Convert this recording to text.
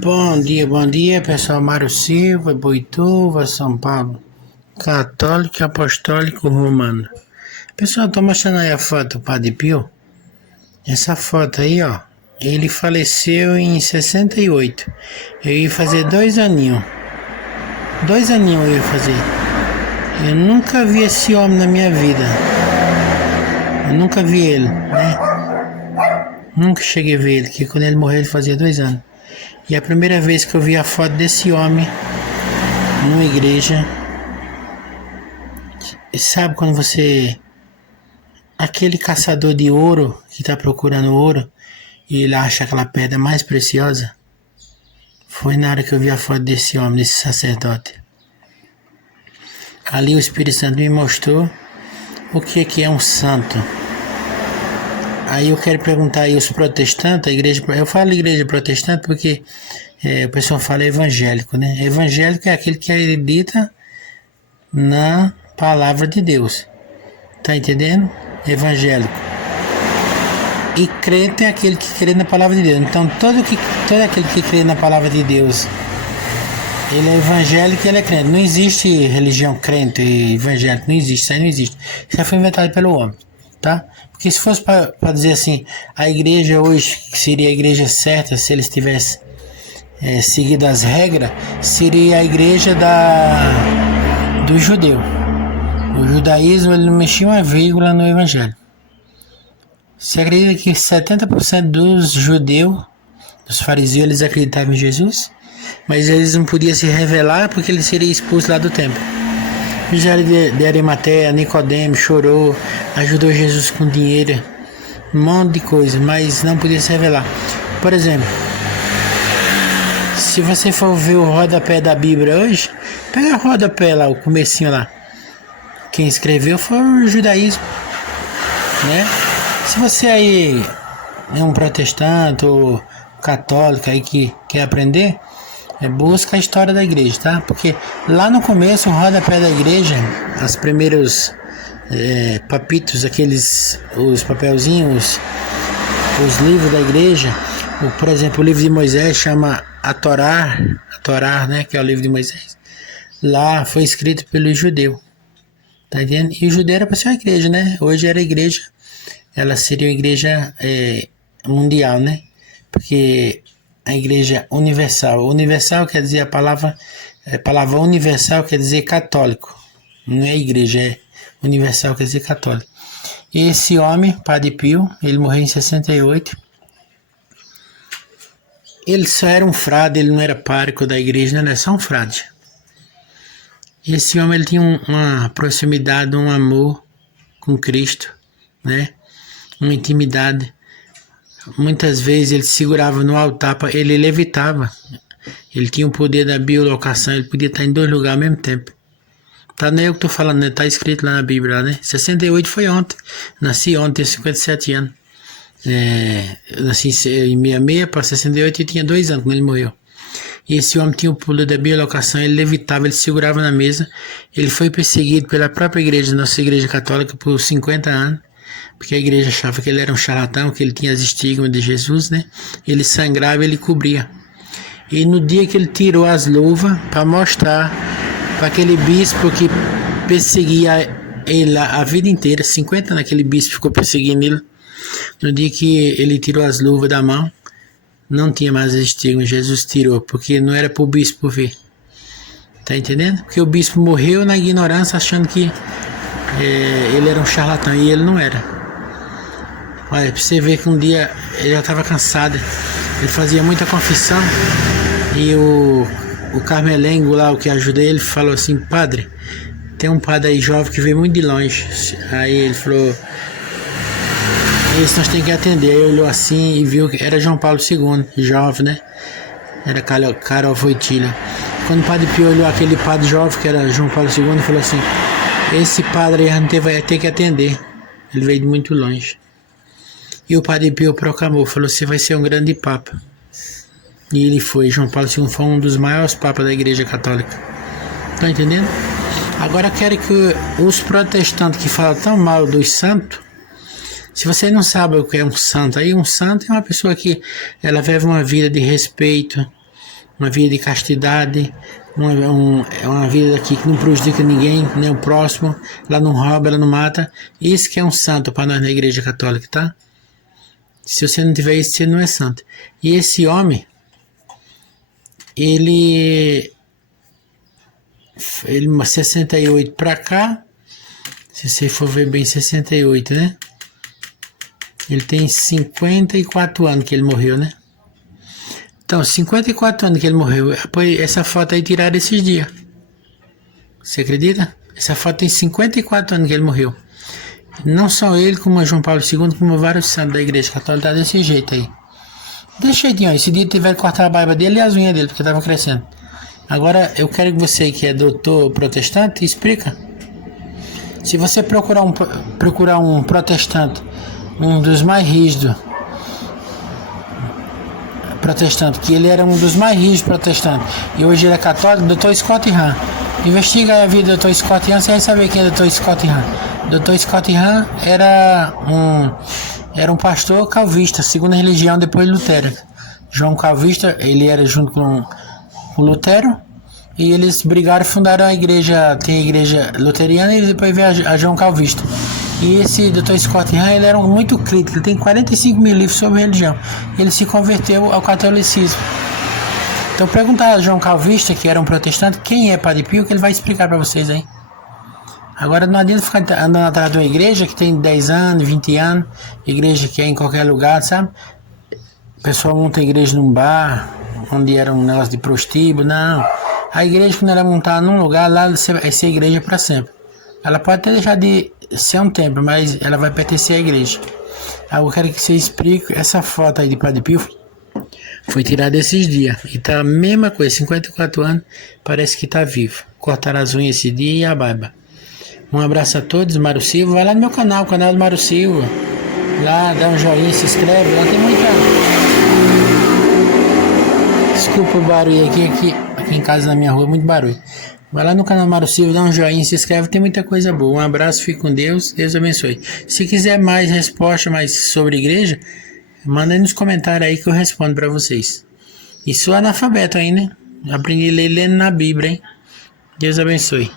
Bom dia, pessoal. Mário Silva, Boituva, São Paulo. Católico e Apostólico Romano. Pessoal, tô mostrando aí a foto do Padre Pio. Essa foto aí, ó. Ele faleceu em 68. Eu ia fazer 2 aninhos. 2 aninhos eu ia fazer. Eu nunca vi esse homem na minha vida. Eu nunca vi ele, né? Nunca cheguei a ver ele, que quando ele morreu ele fazia 2 anos. E a primeira vez que eu vi a foto desse homem numa igreja, sabe quando você, aquele caçador de ouro que está procurando ouro e ele acha aquela pedra mais preciosa? Foi na hora que eu vi a foto desse homem, desse sacerdote. Ali o Espírito Santo me mostrou o que é um santo. Aí eu quero perguntar aí os protestantes, a igreja, eu falo igreja protestante porque o pessoal fala evangélico, né? Evangélico é aquele que acredita na palavra de Deus. Tá entendendo? Evangélico. E crente é aquele que crê na palavra de Deus. Então todo aquele que crê na palavra de Deus, ele é evangélico e ele é crente. Não existe religião crente e evangélico, não existe, isso aí não existe. Isso aí foi inventado pelo homem, tá? Porque se fosse para dizer assim, a igreja hoje seria a igreja certa se eles tivessem seguido as regras, seria a igreja do judeu. O judaísmo ele não mexia uma vírgula no evangelho. Você acredita que 70% dos judeus, dos fariseus, eles acreditavam em Jesus? Mas eles não podiam se revelar porque ele seria expulso lá do templo. José de Arimateia, Nicodemo, chorou, ajudou Jesus com dinheiro, um monte de coisa, mas não podia se revelar. Por exemplo, se você for ver o rodapé da Bíblia hoje, pega o rodapé lá, o comecinho lá. Quem escreveu foi o judaísmo, né? Se você aí é um protestante ou católico aí que quer aprender, busca a história da igreja, tá? Porque lá no começo, o rodapé da igreja, os primeiros papitos, os papelzinhos, os livros da igreja, por exemplo, o livro de Moisés chama a Torá, né? Que é o livro de Moisés. Lá foi escrito pelo judeu, tá entendendo? E o judeu era para ser uma igreja, né? Hoje era a igreja, ela seria uma igreja mundial, né? Porque a igreja universal. Universal quer dizer a palavra universal quer dizer católico. Não é igreja, é universal quer dizer católico. E esse homem, Padre Pio, ele morreu em 68. Ele só era um frade, ele não era pároco da igreja, não era só um frade. Esse homem ele tinha uma proximidade, um amor com Cristo, né? Uma intimidade. Muitas vezes ele segurava no altar, ele levitava. Ele tinha o poder da bilocação, ele podia estar em 2 lugares ao mesmo tempo. Tá, não é eu que estou falando, né? Tá escrito lá na Bíblia, né? 68 foi ontem. Nasci ontem, tenho 57 anos. Eu nasci em 66 para 68 e tinha 2 anos quando ele morreu. E esse homem tinha o poder da bilocação, ele levitava, ele segurava na mesa. Ele foi perseguido pela própria igreja, nossa igreja católica, por 50 anos. Porque a igreja achava que ele era um charlatão, que ele tinha as estigmas de Jesus, né? Ele sangrava, ele cobria. E no dia que ele tirou as luvas para mostrar para aquele bispo que perseguia ele a vida inteira, 50 anos aquele bispo ficou perseguindo ele. No dia que ele tirou as luvas da mão, não tinha mais as estigmas, Jesus tirou, porque não era para o bispo ver. Tá entendendo? Porque o bispo morreu na ignorância achando que ele era um charlatão e ele não era. Olha, pra você ver que um dia ele já estava cansado, ele fazia muita confissão e o Carmelengo lá, o que ajudou ele, falou assim: padre, tem um padre aí jovem que veio muito de longe. Aí ele falou: esse nós temos que atender. Aí olhou assim e viu que era João Paulo II, jovem, né? Era Carol Wojtyla. Quando o Padre Pio olhou aquele padre jovem que era João Paulo II, falou assim: esse padre aí vai ter que atender, ele veio de muito longe. E o Padre Pio proclamou, falou: você vai ser um grande papa. E ele foi. João Paulo II foi um dos maiores papas da igreja católica. Tá entendendo? Agora quero que os protestantes que falam tão mal dos santos, Se você não sabe o que é um santo, aí um santo é uma pessoa que ela vive uma vida de respeito, uma vida de castidade, é uma vida aqui que não prejudica ninguém, nem o próximo, ela não rouba, ela não mata. Isso que é um santo para nós na Igreja Católica, tá? Se você não tiver isso, você não é santo. E esse homem, ele 68 para cá, se você for ver bem, 68, né? Ele tem 54 anos que ele morreu, né? Então, 54 anos que ele morreu. Essa foto aí tiraram esses dias. Você acredita? Essa foto tem 54 anos que ele morreu. Não só ele, como João Paulo II, como vários santos da Igreja Católica, tá desse jeito aí. Desse jeitinho, ó. Esse dia tiveram que cortar a barba dele e as unhas dele, porque tava crescendo. Agora, eu quero que você, que é doutor protestante, explica. Se você procurar um protestante, um dos mais rígidos, protestante, que ele era um dos mais rígidos protestantes, e hoje ele é católico, Dr. Scott Hahn. Investiga a vida do Dr. Scott Hahn, você vai saber quem é Dr. Scott Hahn. Dr. Scott Hahn era um pastor calvista, segunda religião depois de Lutero. João Calvista, ele era junto com Lutero, e eles brigaram e fundaram a igreja, tem a igreja luteriana e depois veio a João Calvista. E esse Dr. Scott Hahn, ele era muito crítico, ele tem 45 mil livros sobre religião. Ele se converteu ao catolicismo. Então perguntar a João Calvista, que era um protestante, quem é Padre Pio, que ele vai explicar para vocês aí. Agora não adianta ficar andando atrás de uma igreja que tem 10 anos, 20 anos, igreja que é em qualquer lugar, sabe? O pessoal monta a igreja num bar, onde era um negócio de prostíbulo, não. A igreja, quando ela é montada num lugar, lá vai ser igreja para sempre. Ela pode até deixar de ser um templo, mas ela vai pertencer à igreja. Eu quero que você explique essa foto aí de Padre Pio. Foi tirada esses dias. E tá a mesma coisa, 54 anos, parece que tá vivo. Cortaram as unhas esse dia e a barba. Um abraço a todos, Mário Silva. Vai lá no meu canal, o canal do Mário Silva. Lá, dá um joinha, se inscreve. Lá tem muita... Desculpa o barulho aqui em casa, na minha rua, muito barulho. Vai lá no canal Mário Silva, dá um joinha, se inscreve, tem muita coisa boa. Um abraço, fique com Deus, Deus abençoe. Se quiser mais resposta mais sobre igreja, manda aí nos comentários aí que eu respondo para vocês. E sou analfabeto ainda, né? Aprendi a ler lendo na Bíblia, hein? Deus abençoe.